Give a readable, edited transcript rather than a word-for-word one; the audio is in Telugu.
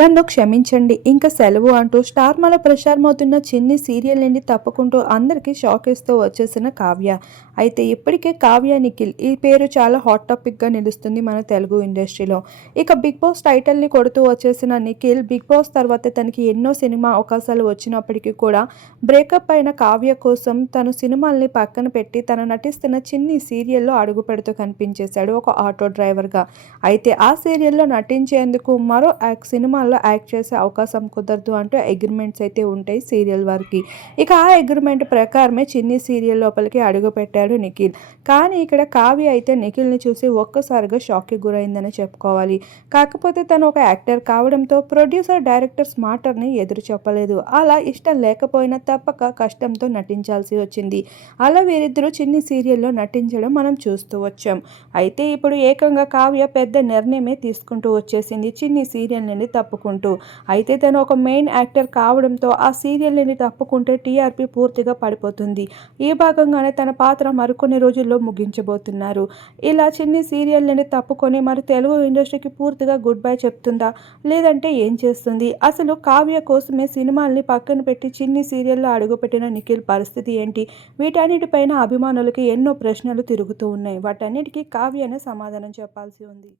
నన్ను క్షమించండి ఇంక సెలవు అంటూ స్టార్మాలో ప్రసారమవుతున్న చిన్ని సీరియల్ నుండి తప్పుకుంటూ అందరికీ షాక్ ఇస్తూ వచ్చేసిన కావ్య. అయితే ఇప్పటికే కావ్య నిఖిల్ ఈ పేరు చాలా హాట్ టాపిక్గా నిలుస్తుంది మన తెలుగు ఇండస్ట్రీలో. ఇక బిగ్ బాస్ టైటిల్ని కొడుతూ వచ్చేసిన నిఖిల్ బిగ్ బాస్ తర్వాత తనకి ఎన్నో సినిమా అవకాశాలు వచ్చినప్పటికీ కూడా బ్రేకప్ అయిన కావ్య కోసం తను సినిమాల్ని పక్కన పెట్టి తను నటిస్తున్న చిన్ని సీరియల్లో అడుగు పెడుతూ కనిపించేశాడు ఒక ఆటో డ్రైవర్గా. అయితే ఆ సీరియల్లో నటించేందుకు మరో సినిమాల్లో యాక్ట్ చేసే అవకాశం కుదరదు అంటూ అగ్రిమెంట్స్ అయితే ఉంటాయి సీరియల్ వారికి. ఇక ఆ అగ్రిమెంట్ ప్రకారమే చిన్ని సీరియల్ లోపలికి అడుగు పెట్టాడు నిఖిల్. కానీ ఇక్కడ కావ్య అయితే నిఖిల్ని చూసి ఒక్కసారిగా షాక్కి గురైందని చెప్పుకోవాలి. కాకపోతే తను ఒక యాక్టర్ కావడంతో ప్రొడ్యూసర్ డైరెక్టర్స్ మాటర్ని ఎదురు చెప్పలేదు. అలా ఇష్టం లేకపోయినా తప్పక కష్టంతో నటించాల్సి వచ్చింది. అలా వీరిద్దరూ చిన్ని సీరియల్లో నటించడం మనం చూస్తూ వచ్చాం. అయితే ఇప్పుడు ఏకంగా కావ్య పెద్ద నిర్ణయమే తీసుకుంటూ వచ్చేసింది చిన్ని సీరియల్ నుండి తప్పుకుంటూ. అయితే తను ఒక మెయిన్ యాక్టర్ కావడంతో ఆ సీరియల్ నుండి తప్పుకుంటే టీఆర్పీ పూర్తిగా పడిపోతుంది. ఈ భాగంగానే తన పాత్ర మరికొన్ని రోజుల్లో ముగించబోతున్నారు. ఇలా చిన్ని సీరియల్ నుండి తప్పుకొని మరి తెలుగు ఇండస్ట్రీకి పూర్తిగా గుడ్ బై చెప్తుందా, లేదంటే ఏం చేస్తుంది? అసలు కావ్య కోసమే సినిమాల్ని పక్కన పెట్టి చిన్ని సీరియల్లో అడుగుపెట్టిన నిఖిల్ పరిస్థితి ఏంటి? వీటన్నిటిపైన అభిమానులకి ఎన్నో ప్రశ్నలు తిరుగుతూ ఉన్నాయి. వాటన్నిటికీ కావ్యనే సమాధానం చెప్పాల్సి ఉంది.